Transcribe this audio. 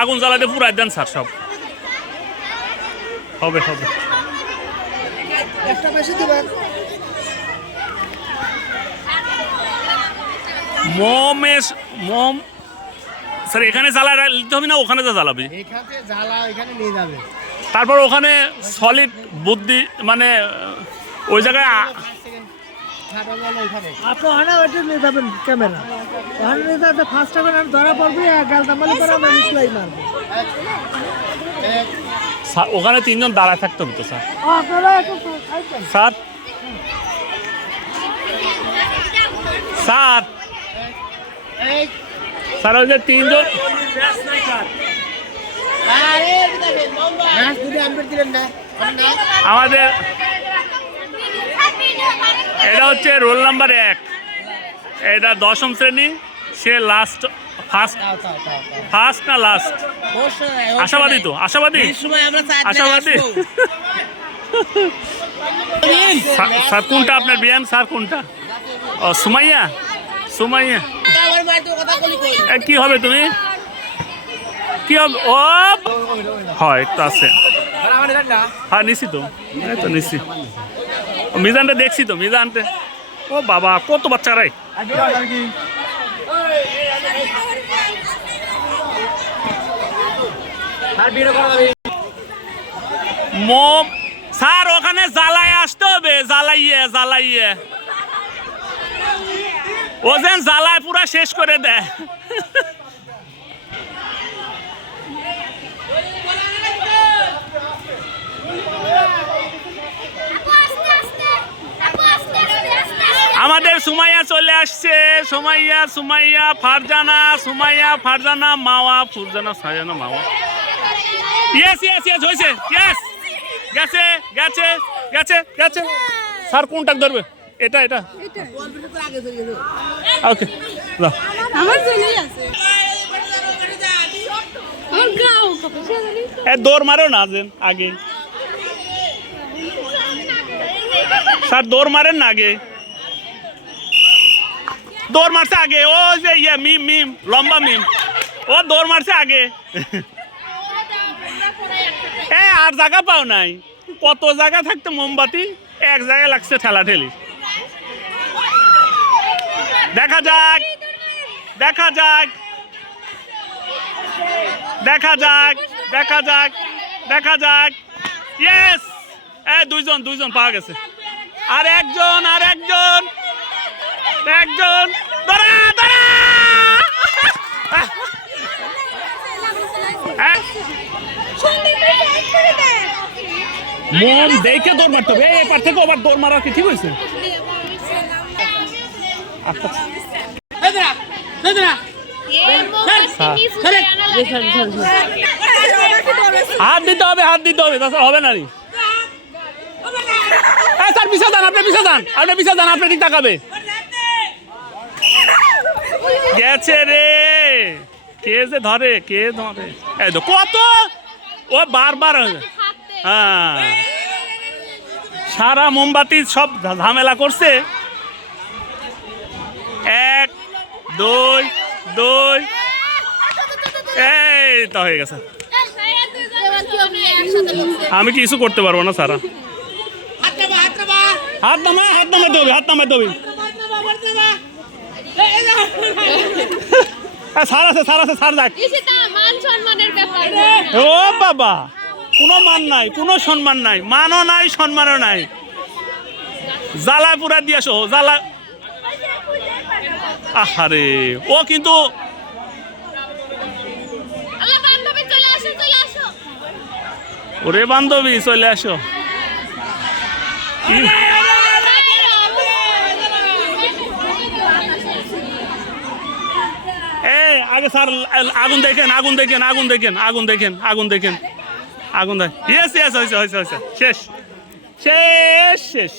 আগুন জ্বালাতে পুরাই দেন স্যার, সব হবে হবে। মোম স্যার এখানে জ্বালা নিতে হবে না, ওখানে যা জ্বালাবে? তারপর ওখানে সলিড বুদ্ধি মানে ওই জায়গায় ক্যামেরা ফার্স্ট ধরা পড়বে ওখানে 3 জন দাঁড়ায় থাকতে হবে তো স্যার। স্যার স্যার স্যার ওই যে 3 জন আমাদের এটা হচ্ছে রোল নাম্বার 1, এটা 10ম শ্রেণী, সে লাস্ট ফার্স্ট না লাস্ট? আশাবাদী তো, আশাবাদী আশাবাদী। স্যার কোনটা আপনার বিয়ান? স্যার কোনটা? ও সুমাইয়া, সুমাইয়া কি হবে তুমি? কি হবে? ও হয় একটু আছে, হ্যাঁ নিছি তো, তো নিছি। মিজানটা দেখছি তো, মিজানটা। ও বাবা কত বাচ্চারাই! মোম স্যার ওখানে জ্বালায় আসতে হবে, জ্বালাইয়ে জ্বালাইয়ে ও যেন জ্বালায় পুরা শেষ করে দেয়। আমাদের সুমাইয়া চলে আসছে, সুমাইয়া সুমাইয়া ফারজানা, সুমাইয়া ফারজানা মাওয়া, ফুরজানা সাজানা মাওয়া। ইয়েস ইয়েস ইয়েস হয়েছে, ইয়েস গেছে গেছে গেছে গেছে। স্যার কোনটা ধরবে? এটা এটা ওকে আমার চলেই আছে। দৌড় মারো না যেন আগে, স্যার দৌড় মারেন না আগে, দৌড় মারছে আগে। ও যে ইয়ে মিম মিম লম্বা মিম, ও দৌড় মারছে আগে। আর জায়গা পাও নাই, কত জায়গা থাকতে মোমবাতি এক জায়গায় লাগছে ঠেলা ঠেলি। দেখা যাক দেখা যাক দেখা যাক দেখা যাক দেখা যাক। ইয়েস, দুইজন দুইজন পাওয়া গেছে। আর একজন আর একজন একজন ধরা ধরা। মোম দেখে দৌড় মারতে হবে, এপার থেকে ওবার দৌড় মারা কি ঠিক হয়েছে? হাত দিতে হবে, হাত দিতে হবে, তাছাড়া হবে না। স্যার পিছা যান, আপনি পিছা যান, আপনি পিছা যান, আপনি ঠিক তাকাবে। গেছে রে, কে যে ধরে, কে ধরে? এই তো কত ও বারবার। হ্যাঁ সারা মোমবাতি সব ঝামেলা করছে। 1 2 2 এই তো হয়ে গেছে। আমি কিছু করতে পারবো না সারা। হাত নামায়, হাত নামাইতে হবে, হাত নামাইতে হবে। সার আছে, সার আছে, সার যাক। ও বাবা কোনো মান নাই, কোনো সম্মান নাই, মানও নাই, সম্মানও নাই। জ্বালায় পুরা দিয়েছো, জ্বালা। আহারে ও কিন্তু ওরে বান্ধবী চলে আসো। আগে স্যার আগুন দেখেন, আগুন দেখেন, আগুন দেখেন, আগুন দেখেন, আগুন দেখেন, আগুন দেখ। ইয়েস ইয়েস হয়েছে হয়েছে হয়েছে, শেষ শেষ শেষ।